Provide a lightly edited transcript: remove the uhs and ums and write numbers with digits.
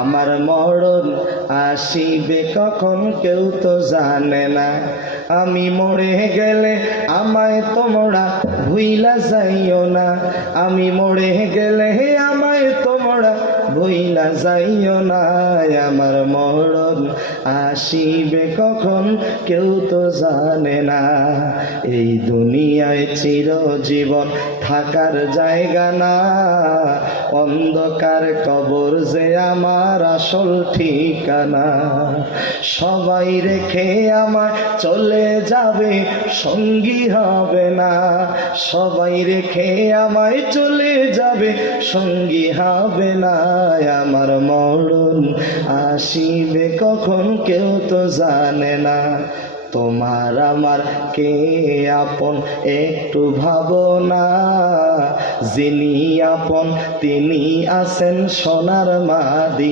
আমার মরণ আসিবে কখন কেউ তো জানে না। আমি মরে গেলে আমায় তোমরা ভুইলা যাইও না। আমি মরে গেলে আমায় তোমরা ভুইলা যাইও না। আমার মরণ আসিবে কখন কেউ তো জানে না। এই দুনিয়ায় চিরজীবন থাকার জায়গা না, অন্ধকার কবর যে আমার আসল ঠিকানা। সবাই রেখে আমায় চলে যাবে, সঙ্গী হবে না। সবাই রেখে আমায় চলে যাবে, সঙ্গী হবে না। আমার মরণ আসিবে কখন কেউ তো জানে না। তোমার আমার কে আপন একটু ভাবনা, যিনি আপন তিনি আছেন সোনার মাদি।